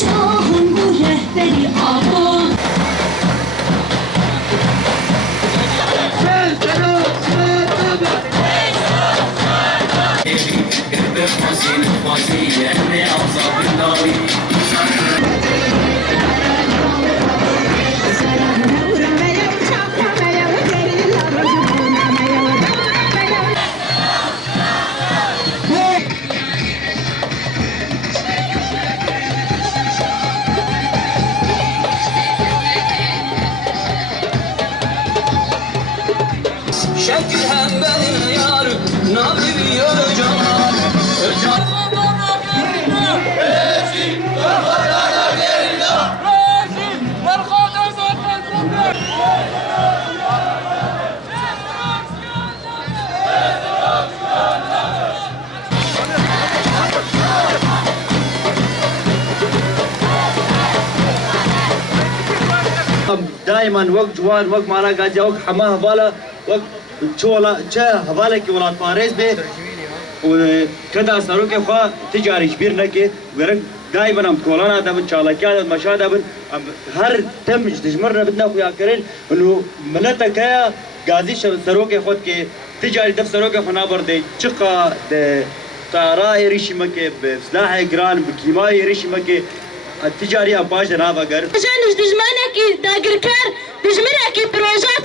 Şahın bu rehberi aman. Şekil hem benim yarım, nabim yöreceğim. دائما وقت جوان وقت معنا قاعد وقت حماه بالا وقت شولا جا هبالك ولاد باريس به وكذا صاروك خا تجاري كبير نكي ورق دائما ام كولانا دبن شالكات مشا دبن هر تم تجمرنا بدنا خويا كرين انه ملتك يا غازي صاروك خود كي تجاري دف صاروك خنا بردي شقا طارا ريشي مكي بسلاح جران بكيماي ريشي مكي التجاري اباج جناب اگر جانش دجمانك داگر کار دجمنك پروژات